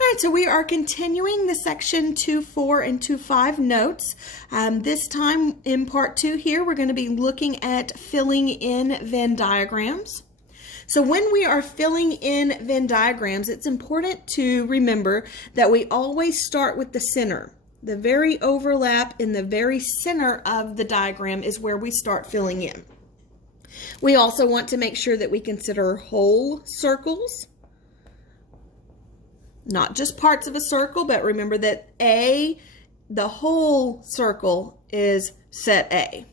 All right, so we are continuing the section 2.4 and 2.5 notes. This time in part 2 here, we're going to be looking at filling in Venn diagrams. So when we are filling in Venn diagrams, it's important to remember that we always start with the center. The very overlap in the very center of the diagram is where we start filling in. We also want to make sure that we consider whole circles. Not just parts of a circle, but remember that the whole circle is set A.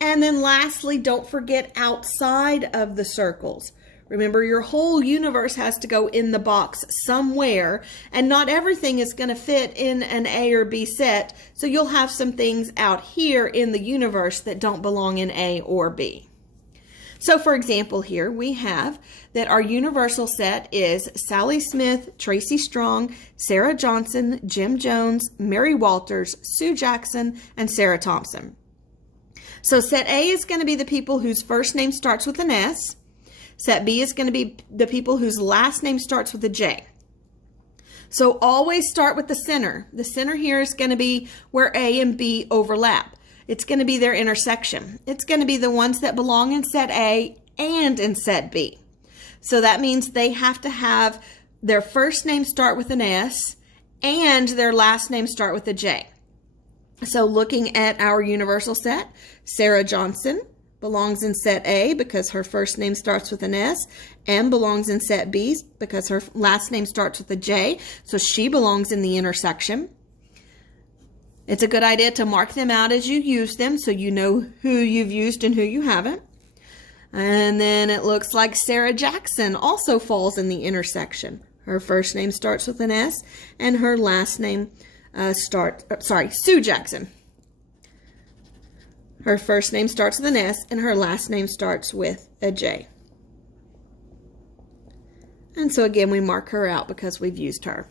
And then lastly, don't forget outside of the circles. Remember, your whole universe has to go in the box somewhere, and not everything is going to fit in an A or B set, so you'll have some things out here in the universe that don't belong in A or B. So for example here, we have that our universal set is Sally Smith, Tracy Strong, Sarah Johnson, Jim Jones, Mary Walters, Sue Jackson, and Sarah Thompson. So set A is going to be the people whose first name starts with an S. Set B is going to be the people whose last name starts with a J. So always start with the center. The center here is going to be where A and B overlap. It's going to be their intersection. It's going to be the ones that belong in set A and in set B. So that means they have to have their first name start with an S and their last name start with a J. So looking at our universal set, Sarah Johnson belongs in set A because her first name starts with an S, and belongs in set B because her last name starts with a J. So she belongs in the intersection. It's a good idea to mark them out as you use them so you know who you've used and who you haven't. And then it looks like Sarah Jackson also falls in the intersection. Her first name starts with an S and her last name Sue Jackson. Her first name starts with an S and her last name starts with a J. And so again, we mark her out because we've used her.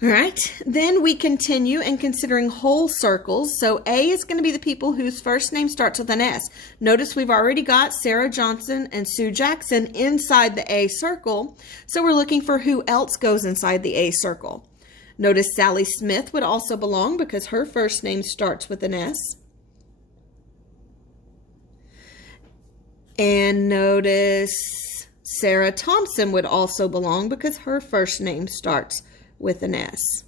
All right, then we continue in considering whole circles. So A is going to be the people whose first name starts with an S. Notice we've already got Sarah Johnson and Sue Jackson inside the A circle. So we're looking for who else goes inside the A circle. Notice Sally Smith would also belong because her first name starts with an S. And notice Sarah Thompson would also belong because her first name starts with an S.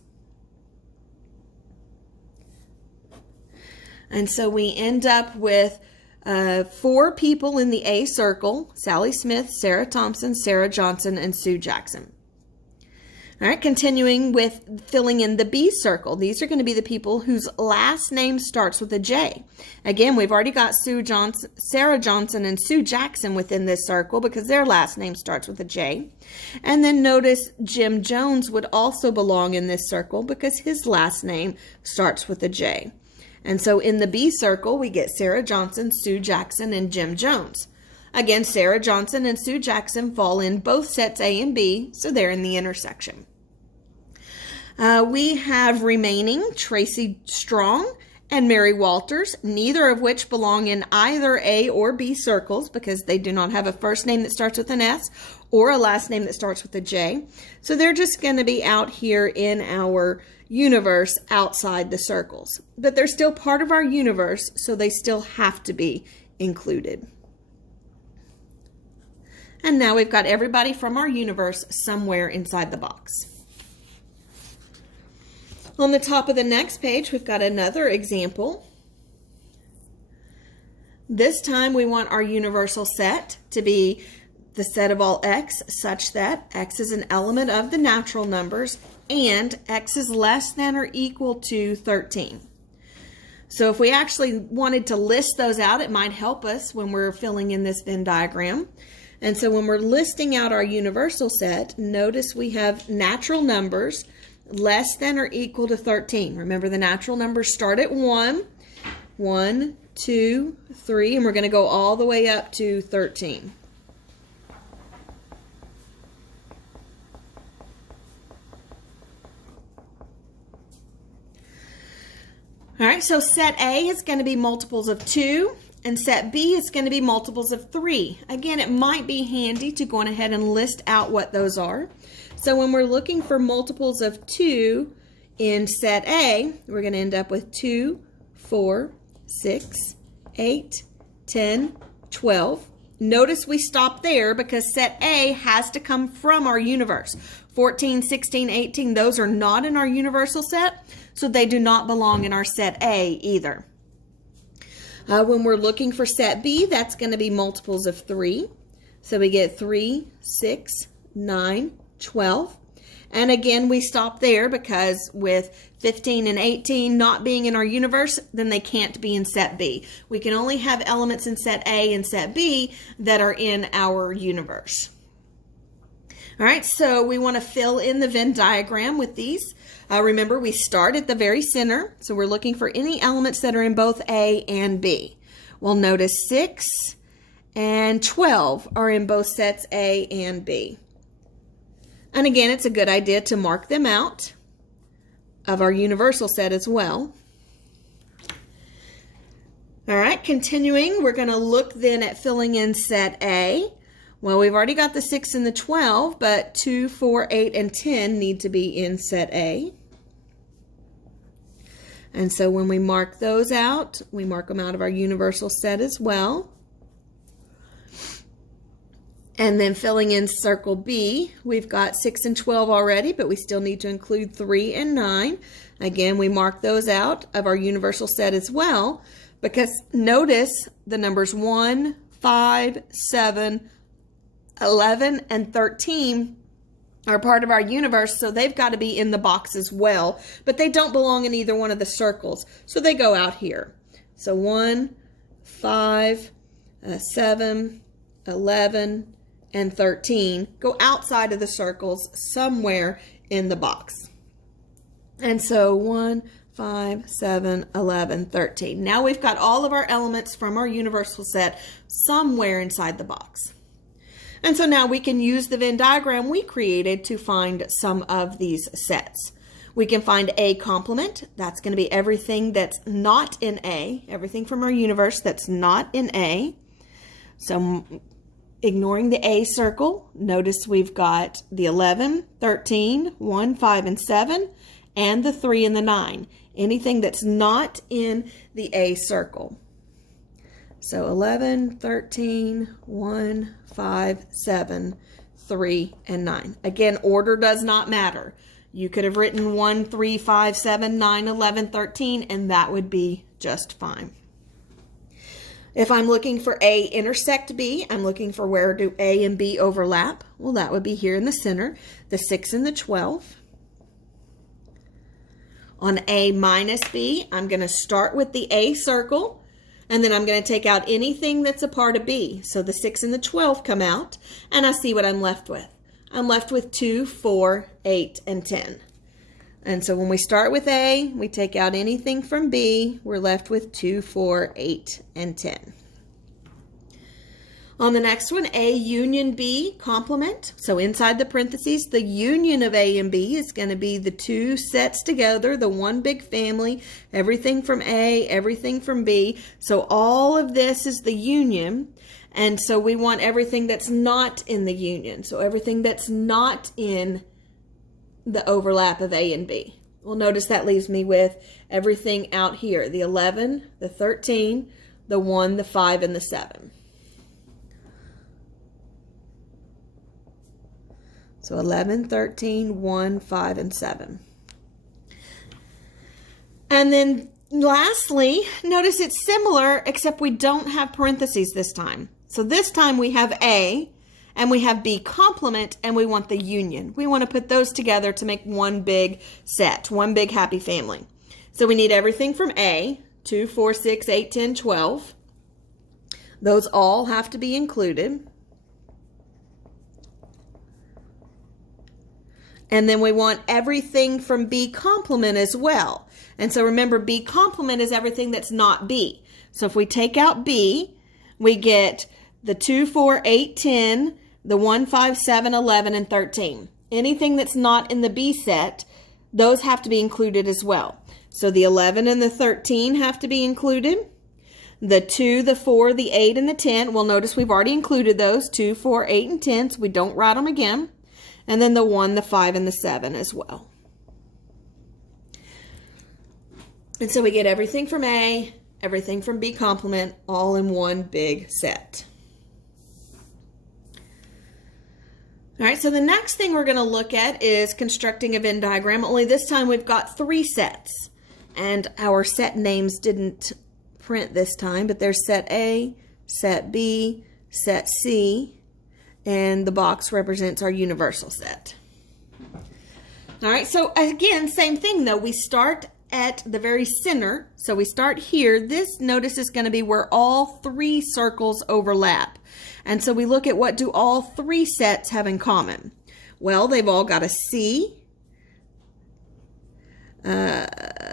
And so we end up with 4 people in the A circle: Sally Smith, Sarah Thompson, Sarah Johnson, and Sue Jackson. All right, continuing with filling in the B circle. These are going to be the people whose last name starts with a J. Again, we've already got Sarah Johnson and Sue Jackson within this circle because their last name starts with a J. And then notice Jim Jones would also belong in this circle because his last name starts with a J. And so in the B circle, we get Sarah Johnson, Sue Jackson, and Jim Jones. Again, Sarah Johnson and Sue Jackson fall in both sets A and B, so they're in the intersection. We have remaining Tracy Strong and Mary Walters, neither of which belong in either A or B circles because they do not have a first name that starts with an S or a last name that starts with a J. So they're just going to be out here in our universe outside the circles. But they're still part of our universe, so they still have to be included. And now we've got everybody from our universe somewhere inside the box. On the top of the next page, we've got another example. This time we want our universal set to be the set of all x such that x is an element of the natural numbers and x is less than or equal to 13. So if we actually wanted to list those out, it might help us when we're filling in this Venn diagram. And so when we're listing out our universal set, notice we have natural numbers less than or equal to 13. Remember, the natural numbers start at 1, 1, 2, 3, and we're going to go all the way up to 13. All right, so set A is going to be multiples of 2 And set B is going to be multiples of 3. Again, it might be handy to go on ahead and list out what those are. So when we're looking for multiples of 2 in set A, we're going to end up with 2, 4, 6, 8, 10, 12. Notice we stop there because set A has to come from our universe. 14, 16, 18, those are not in our universal set, so they do not belong in our set A either. When we're looking for set B, that's going to be multiples of 3. So we get 3, 6, 9, 12. And again, we stop there because with 15 and 18 not being in our universe, then they can't be in set B. We can only have elements in set A and set B that are in our universe. All right, so we want to fill in the Venn diagram with these. Remember, we start at the very center, so we're looking for any elements that are in both A and B. Well, notice 6 and 12 are in both sets A and B. And again, it's a good idea to mark them out of our universal set as well. All right, continuing, we're going to look then at filling in set A. Well, we've already got the 6 and the 12, but 2, 4, 8, and 10 need to be in set A. And so when we mark those out, we mark them out of our universal set as well. And then filling in circle B, we've got 6 and 12 already, but we still need to include 3 and 9. Again, we mark those out of our universal set as well, because notice the numbers 1, 5, 7, 11, and 13 are part of our universe, so they've got to be in the box as well, but they don't belong in either one of the circles, so they go out here. So 1, 5, 7, 11, and 13 go outside of the circles somewhere in the box. And so 1, 5, 7, 11, 13. Now we've got all of our elements from our universal set somewhere inside the box. And so now we can use the Venn diagram we created to find some of these sets. We can find A complement. That's going to be everything that's not in A, everything from our universe that's not in A. So ignoring the A circle, notice we've got the 11, 13, 1, 5, and 7, and the 3 and the 9. Anything that's not in the A circle. So 11, 13, 1, 5, 7, 3, and 9. Again, order does not matter. You could have written 1, 3, 5, 7, 9, 11, 13, and that would be just fine. If I'm looking for A intersect B, I'm looking for where do A and B overlap. Well, that would be here in the center, the 6 and the 12. On A minus B, I'm going to start with the A circle. And then I'm going to take out anything that's a part of B. So the 6 and the 12 come out, and I see what I'm left with. I'm left with 2, 4, 8, and 10. And so when we start with A, we take out anything from B, we're left with 2, 4, 8, and 10. On the next one, A union B complement. So inside the parentheses, the union of A and B is going to be the two sets together, the one big family, everything from A, everything from B. So all of this is the union. And so we want everything that's not in the union. So everything that's not in the overlap of A and B. Well, notice that leaves me with everything out here, the 11, the 13, the 1, the 5, and the 7. So 11, 13, 1, 5, and 7. And then lastly, notice it's similar, except we don't have parentheses this time. So this time we have A, and we have B complement, and we want the union. We want to put those together to make one big set, one big happy family. So we need everything from A, 2, 4, 6, 8, 10, 12. Those all have to be included. And then we want everything from B complement as well. And so remember, B complement is everything that's not B. So if we take out B, we get the 2, 4, 8, 10, the 1, 5, 7, 11, and 13. Anything that's not in the B set, those have to be included as well. So the 11 and the 13 have to be included. The 2, the 4, the 8, and the 10. Well, notice we've already included those. 2, 4, 8, and 10. So we don't write them again. And then the 1, the 5, and the 7 as well. And so we get everything from A, everything from B complement, all in one big set. All right, so the next thing we're going to look at is constructing a Venn diagram, only this time we've got 3 sets. And our set names didn't print this time, but there's set A, set B, set C, and the box represents our universal set. All right, so again, same thing though. We start at the very center. So we start here. This, notice, is going to be where all 3 circles overlap. And so we look at what do all 3 sets have in common. Well, they've all got a C, and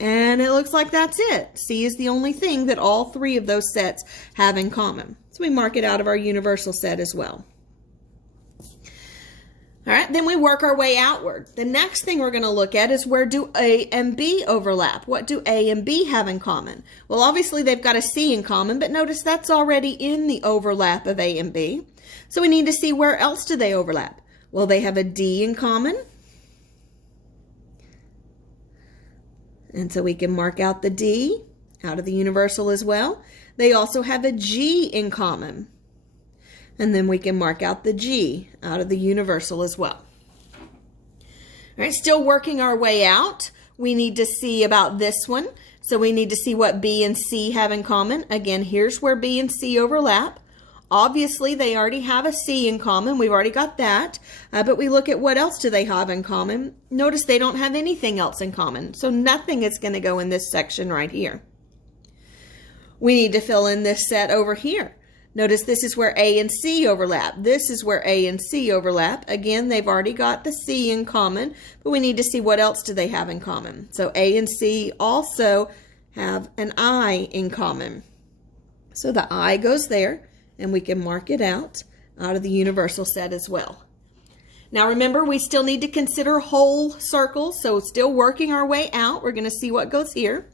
it looks like that's it. C is the only thing that all 3 of those sets have in common. So we mark it out of our universal set as well. All right, then we work our way outward. The next thing we're going to look at is where do A and B overlap? What do A and B have in common? Well, obviously they've got a C in common, but notice that's already in the overlap of A and B. So we need to see where else do they overlap. Well, they have a D in common. And so we can mark out the D out of the universal as well. They also have a G in common. And then we can mark out the G out of the universal as well. All right, still working our way out. We need to see about this one. So we need to see what B and C have in common. Again, here's where B and C overlap. Obviously, they already have a C in common. We've already got that. But we look at what else do they have in common. Notice they don't have anything else in common. So nothing is going to go in this section right here. We need to fill in this set over here. Notice this is where A and C overlap. This is where A and C overlap. Again, they've already got the C in common, but we need to see what else do they have in common. So A and C also have an I in common. So the I goes there, and we can mark it out of the universal set as well. Now remember, we still need to consider whole circles, so still working our way out. We're going to see what goes here.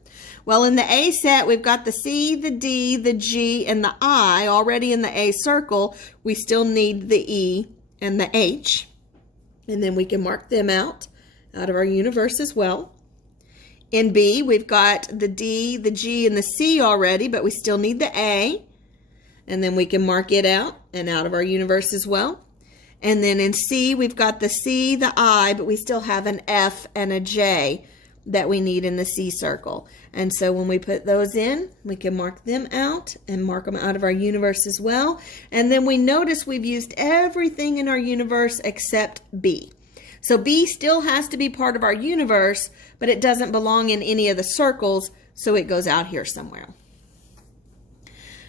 Well, in the A set, we've got the C, the D, the G, and the I already in the A circle. We still need the E and the H. And then we can mark them out of our universe as well. In B, we've got the D, the G, and the C already, but we still need the A. And then we can mark it out and out of our universe as well. And then in C, we've got the C, the I, but we still have an F and a J that we need in the C circle. And so when we put those in, we can mark them out and mark them out of our universe as well. And then we notice we've used everything in our universe except B. So B still has to be part of our universe, but it doesn't belong in any of the circles, so it goes out here somewhere.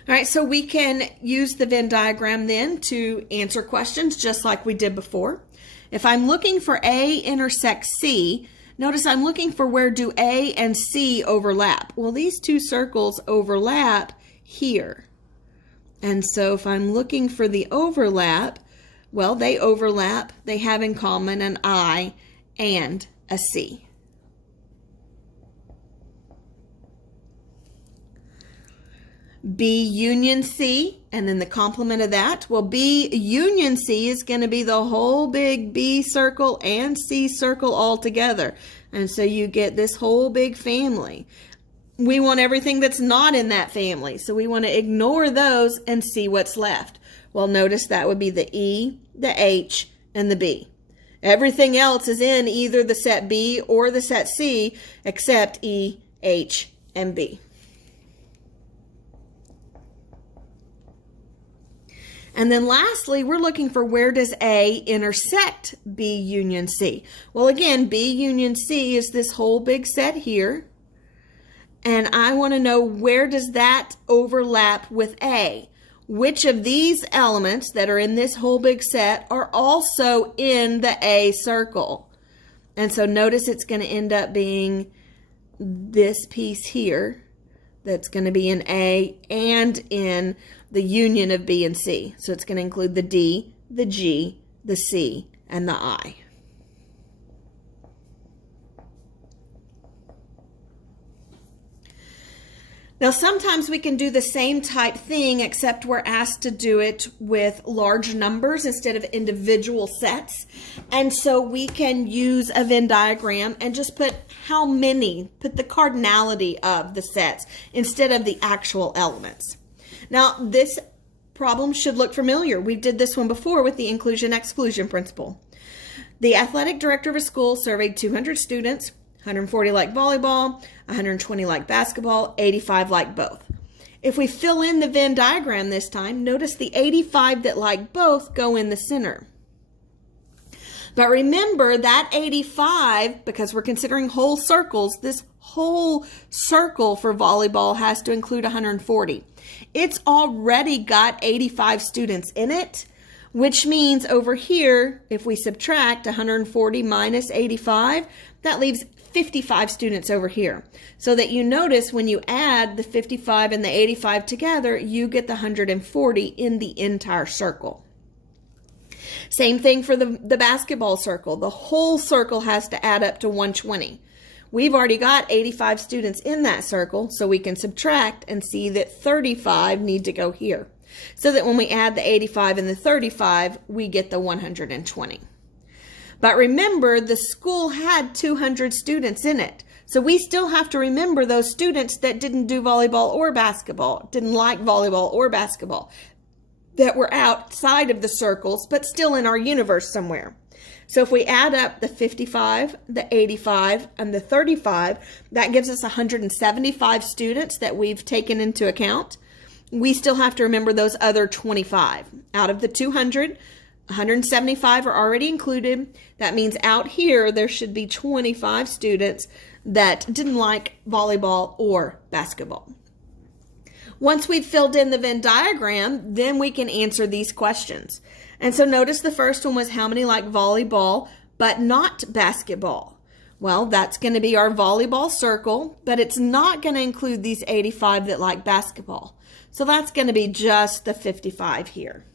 All right, so we can use the Venn diagram then to answer questions just like we did before. If I'm looking for A intersects C, notice I'm looking for where do A and C overlap. Well, these 2 circles overlap here. And so if I'm looking for the overlap, well, they overlap. They have in common an I and a C. B union C, and then the complement of that. Well, B union C is going to be the whole big B circle and C circle all together. And so you get this whole big family. We want everything that's not in that family. So we want to ignore those and see what's left. Well, notice that would be the E, the H, and the B. Everything else is in either the set B or the set C except E, H, and B. And then lastly, we're looking for where does A intersect B union C? Well, again, B union C is this whole big set here. And I want to know where does that overlap with A? Which of these elements that are in this whole big set are also in the A circle? And so notice it's going to end up being this piece here that's going to be in A and in the union of B and C. So it's going to include the D, the G, the C, and the I. Now, sometimes we can do the same type thing, except we're asked to do it with large numbers instead of individual sets. And so we can use a Venn diagram and just put how many, put the cardinality of the sets instead of the actual elements. Now, this problem should look familiar. We did this one before with the inclusion-exclusion principle. The athletic director of a school surveyed 200 students. 140 like volleyball, 120 like basketball, 85 like both. If we fill in the Venn diagram this time, notice the 85 that like both go in the center. But remember that 85, because we're considering whole circles, this whole circle for volleyball has to include 140. It's already got 85 students in it, which means over here, if we subtract 140 minus 85, that leaves 55 students over here. So that you notice when you add the 55 and the 85 together, you get the 140 in the entire circle. Same thing for the basketball circle. The whole circle has to add up to 120. We've already got 85 students in that circle, so we can subtract and see that 35 need to go here. So that when we add the 85 and the 35, we get the 120. But remember, the school had 200 students in it. So we still have to remember those students that didn't do volleyball or basketball, didn't like volleyball or basketball, that were outside of the circles, but still in our universe somewhere. So if we add up the 55, the 85, and the 35, that gives us 175 students that we've taken into account. We still have to remember those other 25. Out of the 200, 175 are already included. That means out here there should be 25 students that didn't like volleyball or basketball. Once we've filled in the Venn diagram, then we can answer these questions. And so notice the first one was how many like volleyball but not basketball. Well, that's going to be our volleyball circle, but it's not going to include these 85 that like basketball. So that's going to be just the 55 here.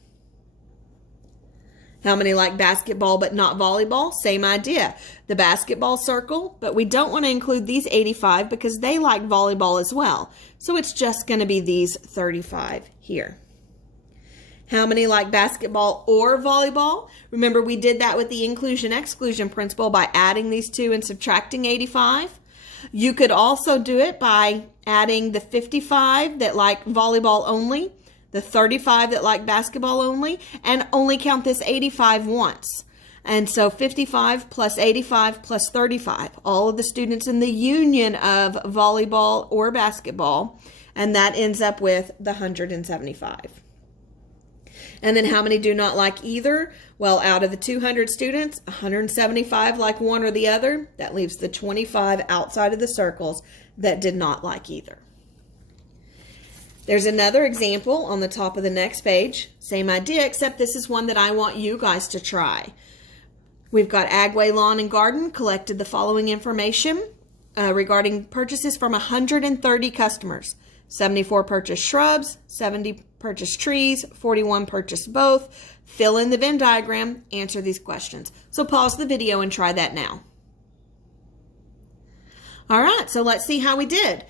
How many like basketball but not volleyball? Same idea. The basketball circle, but we don't want to include these 85 because they like volleyball as well. So it's just going to be these 35 here. How many like basketball or volleyball? Remember, we did that with the inclusion-exclusion principle by adding these two and subtracting 85. You could also do it by adding the 55 that like volleyball only, the 35 that like basketball only, and only count this 85 once. And so 55 plus 85 plus 35, all of the students in the union of volleyball or basketball, and that ends up with the 175. And then how many do not like either? Well, out of the 200 students, 175 like one or the other. That leaves the 25 outside of the circles that did not like either. There's another example on the top of the next page. Same idea, except this is one that I want you guys to try. We've got Agway Lawn and Garden collected the following information regarding purchases from 130 customers. 74 purchased shrubs, 70 purchased trees, 41 purchased both. Fill in the Venn diagram, answer these questions. So pause the video and try that now. All right, so let's see how we did.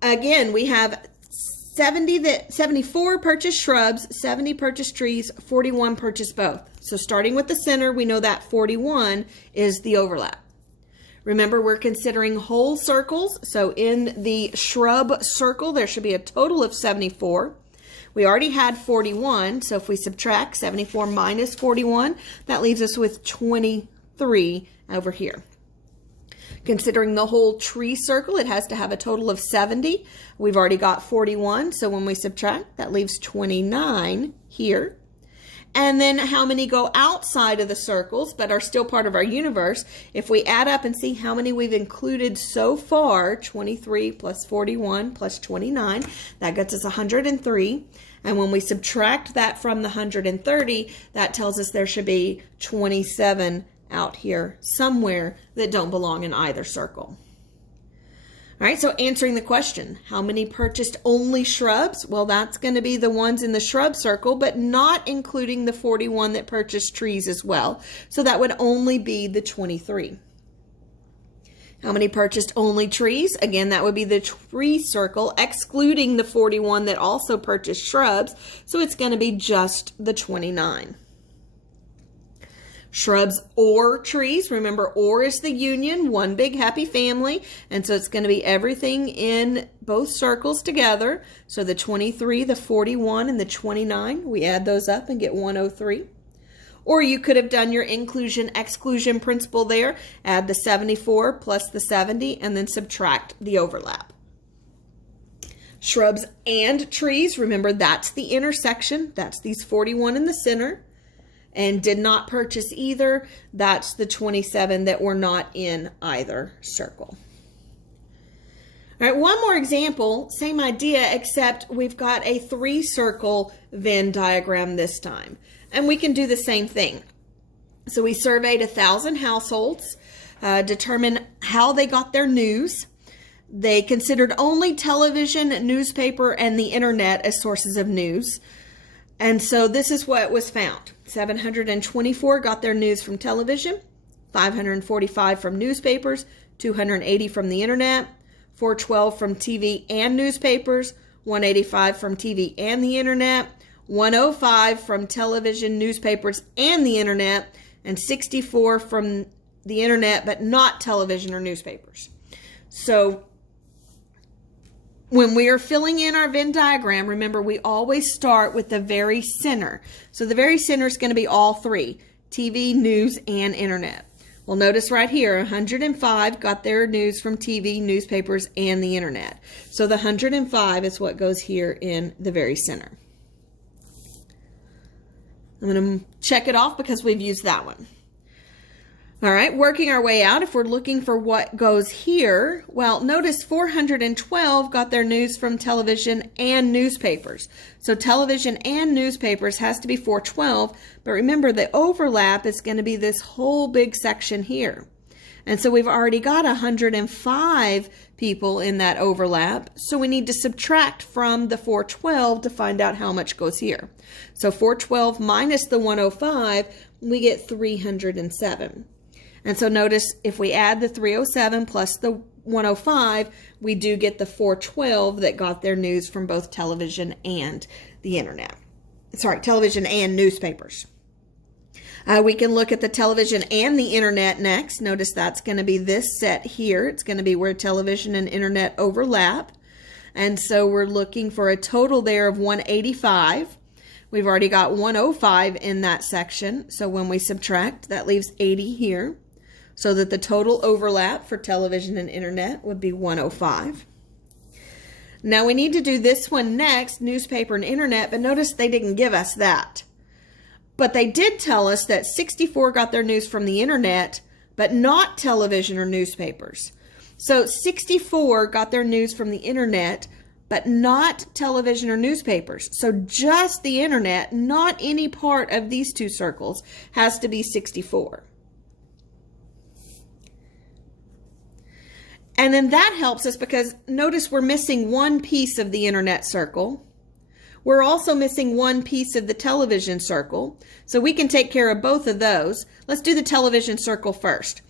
Again, we have 74 purchased shrubs, 70 purchased trees, 41 purchased both. So starting with the center, we know that 41 is the overlap. Remember, we're considering whole circles. So in the shrub circle, there should be a total of 74. We already had 41. So if we subtract 74 minus 41, that leaves us with 23 over here. Considering the whole tree circle, it has to have a total of 70. We've already got 41. So when we subtract, that leaves 29 here. And then how many go outside of the circles but are still part of our universe? If we add up and see how many we've included so far, 23 plus 41 plus 29, that gets us 103. And when we subtract that from the 130, that tells us there should be 27 out here somewhere that don't belong in either circle. All right, so answering the question, how many purchased only shrubs? Well, that's going to be the ones in the shrub circle, but not including the 41 that purchased trees as well. So that would only be the 23. How many purchased only trees? Again, that would be the tree circle, excluding the 41 that also purchased shrubs. So it's going to be just the 29. Shrubs or trees. Remember, or is the union, one big happy family. And so it's going to be everything in both circles together. So the 23, the 41, and the 29, we add those up and get 103. Or you could have done your inclusion-exclusion principle there. Add the 74 plus the 70 and then subtract the overlap. Shrubs and trees. Remember, that's the intersection. That's these 41 in the center. And did not purchase either. That's the 27 that were not in either circle. All right, one more example, same idea, except we've got a 3-circle Venn diagram this time. And we can do the same thing. So we surveyed 1,000 households, determined how they got their news. They considered only television, newspaper, and the internet as sources of news. And so this is what was found. 724 got their news from television, 545 from newspapers, 280 from the internet, 412 from TV and newspapers, 185 from TV and the internet, 105 from television, newspapers, and the internet, and 64 from the internet but not television or newspapers. So when we are filling in our Venn diagram, remember we always start with the very center. So the very center is going to be all three, TV, news, and internet. Well, notice right here, 105 got their news from TV, newspapers, and the internet. So the 105 is what goes here in the very center. I'm going to check it off because we've used that one. All right, working our way out, if we're looking for what goes here, well, notice 412 got their news from television and newspapers. So television and newspapers has to be 412, but remember the overlap is going to be this whole big section here. And so we've already got 105 people in that overlap, so we need to subtract from the 412 to find out how much goes here. So 412 minus the 105, we get 307. And so notice if we add the 307 plus the 105, we do get the 412 that got their news from both television and the internet. Sorry, television and newspapers. We can look at the television and the internet next. Notice that's going to be this set here. It's going to be where television and internet overlap. And so we're looking for a total there of 185. We've already got 105 in that section. So when we subtract, that leaves 80 here. So that the total overlap for television and internet would be 105. Now we need to do this one next, newspaper and internet, but notice they didn't give us that. But they did tell us that 64 got their news from the internet, but not television or newspapers. So 64 got their news from the internet, but not television or newspapers. So just the internet, not any part of these two circles, has to be 64. And then that helps us because notice we're missing one piece of the internet circle. We're also missing one piece of the television circle. So we can take care of both of those. Let's do the television circle first.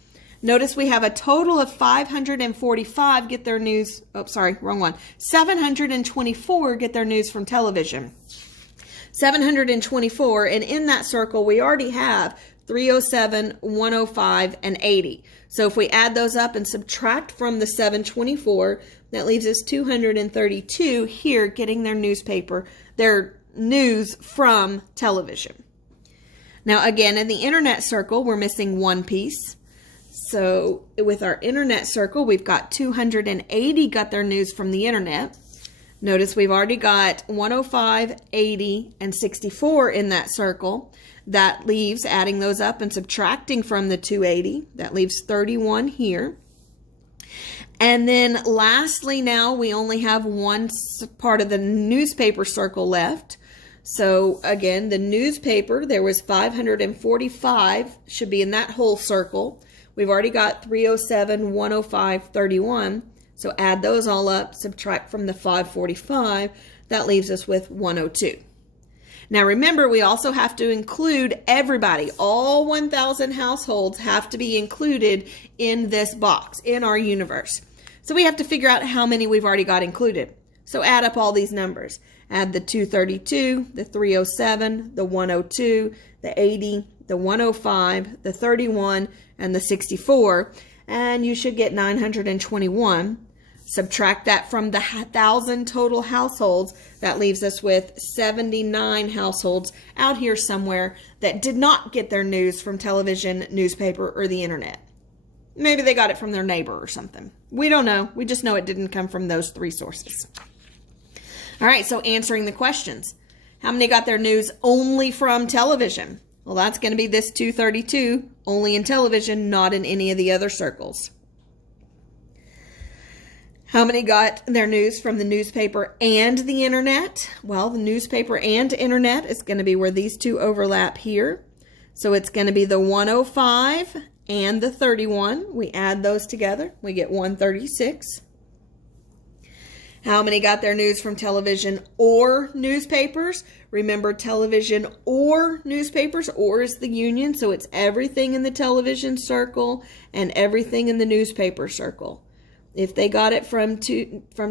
Notice we have a total of 545 get their news. Oh, sorry, wrong one. 724 get their news from television. 724, and in that circle we already have 307, 105, and 80. So if we add those up and subtract from the 724, that leaves us 232 here getting their news from television. Now again, in the internet circle, we're missing one piece. So with our internet circle, we've got 280 got their news from the internet. Notice we've already got 105, 80, and 64 in that circle. That leaves, adding those up and subtracting from the 280, that leaves 31 here. And then lastly now, we only have one part of the newspaper circle left. So again, the newspaper, there was 545, should be in that whole circle. We've already got 307, 105, 31. So add those all up, subtract from the 545, that leaves us with 102. Now remember, we also have to include everybody. All 1,000 households have to be included in this box, in our universe. So we have to figure out how many we've already got included. So add up all these numbers. Add the 232, the 307, the 102, the 80, the 105, the 31, and the 64, and you should get 921. Subtract that from the 1,000 total households. That leaves us with 79 households out here somewhere that did not get their news from television, newspaper, or the internet. Maybe they got it from their neighbor or something. We don't know. We just know it didn't come from those three sources. All right, so answering the questions. How many got their news only from television? Well, that's going to be this 232, only in television, not in any of the other circles. How many got their news from the newspaper and the internet? Well, the newspaper and internet is going to be where these two overlap here. So it's going to be the 105 and the 31. We add those together. We get 136. How many got their news from television or newspapers? Remember, television or newspapers, or is the union, so it's everything in the television circle and everything in the newspaper circle. If they got it from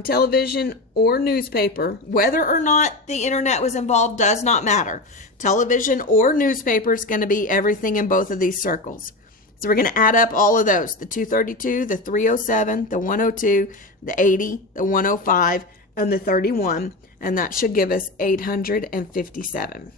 television or newspaper, whether or not the internet was involved does not matter. Television or newspaper is going to be everything in both of these circles. So we're going to add up all of those, the 232, the 307, the 102, the 80, the 105, and the 31, and that should give us 857.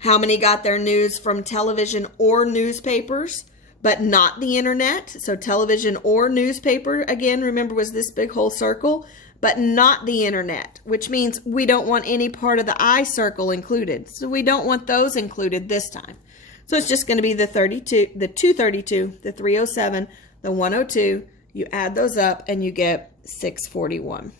How many got their news from television or newspapers, but not the internet? So television or newspaper, again, remember, was this big whole circle, but not the internet, which means we don't want any part of the I circle included. So we don't want those included this time. So it's just going to be the 32, the 232, the 307, the 102. You add those up and you get 641.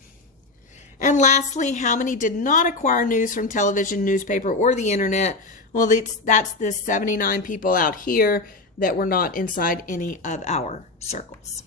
And lastly, how many did not acquire news from television, newspaper, or the internet? Well, that's the 79 people out here that were not inside any of our circles.